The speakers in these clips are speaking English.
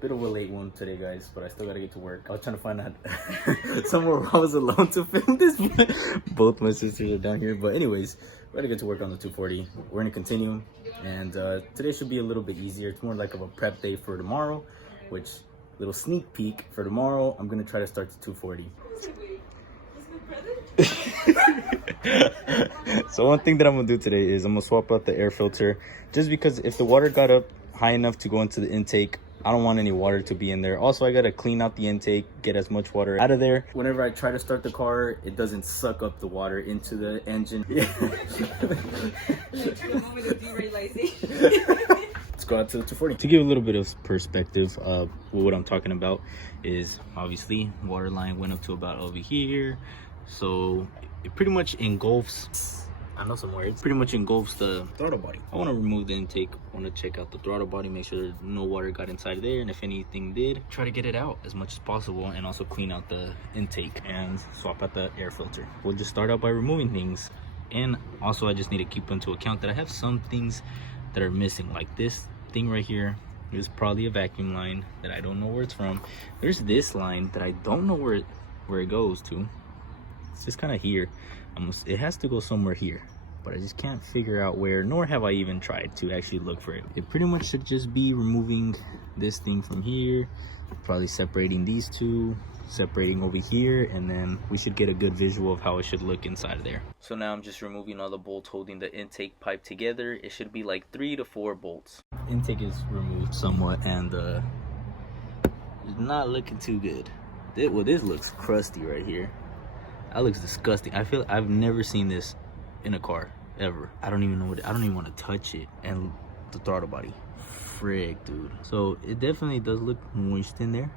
Bit of a late one today, guys, but I still gotta get to work. I was trying to find out somewhere where I was alone to film this. Both my sisters are down here, but anyways, we're gonna get to work on the 240. We're gonna continue, and today should be a little bit easier. It's more like of a prep day for tomorrow, which little sneak peek for tomorrow. I'm gonna try to start the 240. So one thing that I'm gonna do today is I'm gonna swap out the air filter, just because if the water got up high enough to go into the intake, I don't want any water to be in there. Also, I gotta clean out the intake, get as much water out of there. Whenever I try to start the car, it doesn't suck up the water into the engine. Yeah. Let's go out to the 240. To give a little bit of perspective of what I'm talking about is obviously water line went up to about over here. So it pretty much engulfs, I know some words, pretty much engulfs the throttle body. I want to remove the intake. I want to check out the throttle body, make sure no water got inside of there, and if anything did, try to get it out as much as possible, and also clean out the intake and swap out the air filter. We'll just start out by removing things, and also I just need to keep into account that I have some things that are missing, like this thing right here. There's probably a vacuum line that I don't know where it's from. There's this line that I don't know where it goes to. It's just kind of here. It has to go somewhere here, but I just can't figure out where, nor have I even tried to actually look for it. It pretty much should just be removing this thing from here, probably separating these two, separating over here, and then we should get a good visual of how it should look inside of there. So now I'm just removing all the bolts holding the intake pipe together. It should be like 3 to 4 bolts. Intake is removed somewhat, and it's not looking too good. Well, this looks crusty right here. That looks disgusting. I feel I've never seen this in a car ever. I don't even know what, I don't even want to touch it. And the throttle body, frick, dude. So it definitely does look moist in there.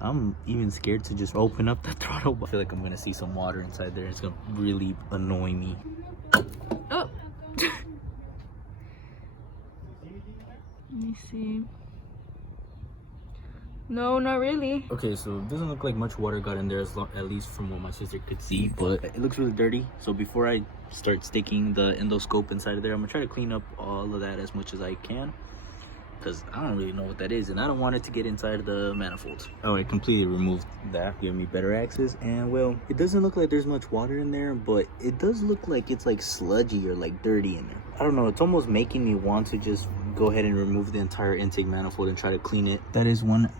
I'm even scared to just open up the throttle. I feel like I'm gonna see some water inside there. It's gonna really annoy me. Oh. Let me see. No, not really. Okay, so it doesn't look like much water got in there, at least from what my sister could see, but it looks really dirty. So before I start sticking the endoscope inside of there, I'm gonna try to clean up all of that as much as I can, because I don't really know what that is, and I don't want it to get inside of the manifolds. Oh, I completely removed that, give me better access. And well, it doesn't look like there's much water in there, but it does look like it's like sludgy or like dirty in there. I don't know, it's almost making me want to just go ahead and remove the entire intake manifold and try to clean it. That is one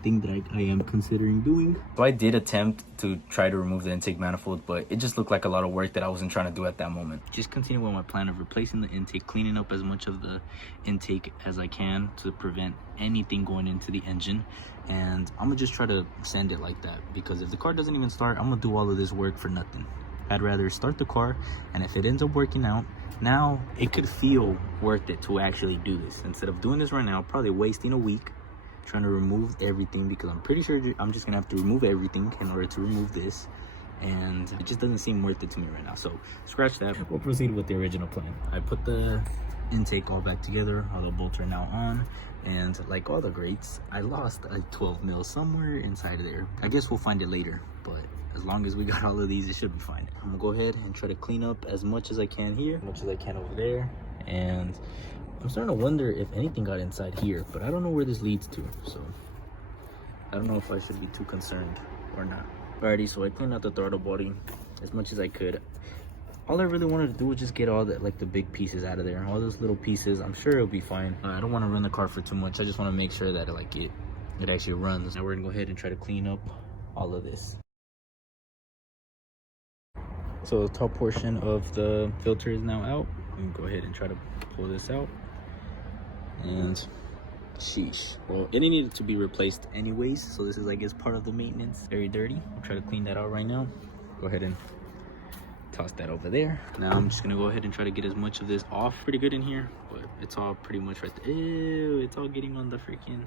thing that I am considering doing. So I did attempt to try to remove the intake manifold, but it just looked like a lot of work that I wasn't trying to do at that moment. Just continue with my plan of replacing the intake, cleaning up as much of the intake as I can to prevent anything going into the engine, and I'm gonna just try to send it like that, because if the car doesn't even start, I'm gonna do all of this work for nothing. I'd rather start the car, and if it ends up working out, now it could feel worth it to actually do this, instead of doing this right now, probably wasting a week trying to remove everything, because I'm pretty sure I'm just gonna have to remove everything in order to remove this, and it just doesn't seem worth it to me right now. So scratch that. We'll proceed with the original plan. I put the intake all back together, all the bolts are now on, and like all the grates, I lost a 12 mil somewhere inside of there. I guess we'll find it later, but as long as we got all of these, it should be fine. I'm gonna go ahead and try to clean up as much as I can here, as much as I can over there, and I'm starting to wonder if anything got inside here, but I don't know where this leads to, so I don't know if I should be too concerned or not. Alrighty, so I cleaned out the throttle body as much as I could. All I really wanted to do was just get all the the big pieces out of there. All those little pieces, I'm sure it'll be fine. I don't want to run the car for too much. I just want to make sure that it actually runs. Now we're gonna go ahead and try to clean up all of this. So the top portion of the filter is now out. I'm gonna go ahead and try to pull this out. And sheesh, well, it needed to be replaced anyways, so this is, I guess, part of the maintenance. Very dirty. I'll try to clean that out right now. Go ahead and toss that over there. Now I'm just gonna go ahead and try to get as much of this off pretty good in here, but it's all pretty much right there. Ew, it's all getting on the freaking,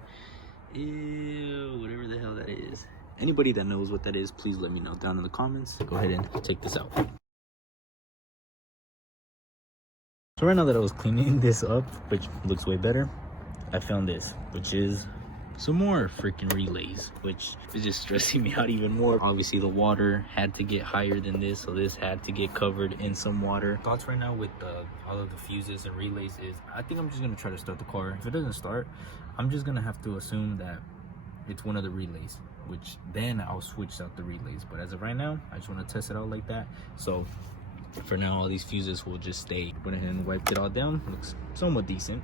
ew, whatever the hell that is. Anybody that knows what that is, please let me know down in the comments. Go ahead and take this out. So right now that I was cleaning this up, which looks way better, I found this, which is some more freaking relays, which is just stressing me out even more. Obviously the water had to get higher than this, so this had to get covered in some water. Thoughts right now with all of the fuses and relays is, I think I'm just gonna try to start the car. If it doesn't start, I'm just gonna have to assume that it's one of the relays, which then I'll switch out the relays. But as of right now, I just want to test it out like that. So for now, all these fuses will just stay. Went ahead and wiped it all down. Looks somewhat decent.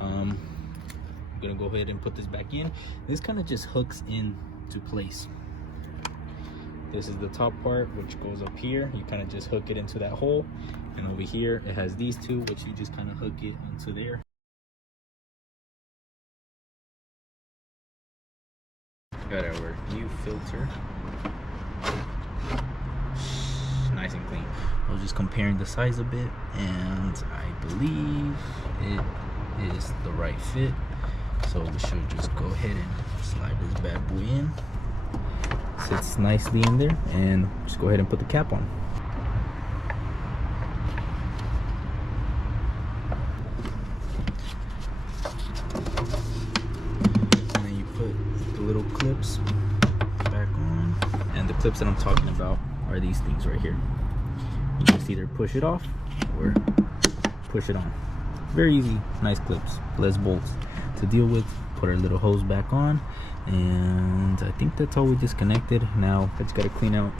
I'm gonna go ahead and put this back in. This kind of just hooks into place. This is the top part, which goes up here. You kind of just hook it into that hole, and over here it has these two, which you just kind of hook it onto there. Got our new filter, nice and clean. I was just comparing the size a bit, and I believe it is the right fit. So we should just go ahead and slide this bad boy in. Sits nicely in there, and just go ahead and put the cap on. And then you put the little clips back on. And the clips that I'm talking about are these things right here. You just either push it off or push it on. Very easy, nice clips, less bolts to deal with. Put our little hose back on, and I think that's all we disconnected. Now I just got to clean out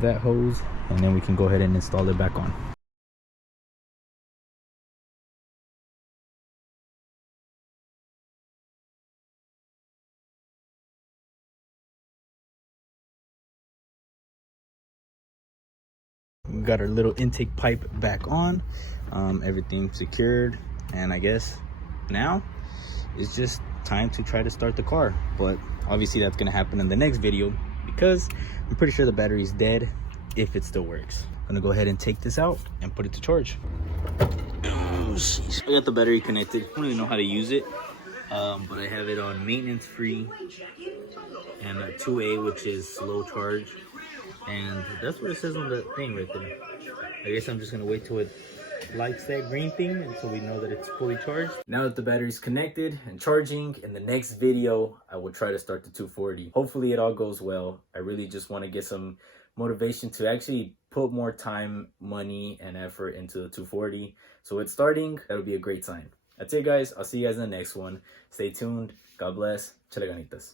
that hose, and then we can go ahead and install it back on. Got our little intake pipe back on, everything secured, and I guess now it's just time to try to start the car. But obviously that's gonna happen in the next video, because I'm pretty sure the battery's dead if it still works. I'm gonna go ahead and take this out and put it to charge. Oh sheesh. I got the battery connected. I don't even know how to use it, but I have it on maintenance free and 2A, which is slow charge, and that's what it says on the thing right there. I guess I'm just gonna wait till it lights that green thing, and so we know that it's fully charged. Now that the battery's connected and charging, in the next video I will try to start the 240. Hopefully it all goes well. I really just want to get some motivation to actually put more time, money, and effort into the 240. So it's starting. That'll be a great sign. That's it guys. I'll see you guys in the next one. Stay tuned. God bless. Chale ganitas.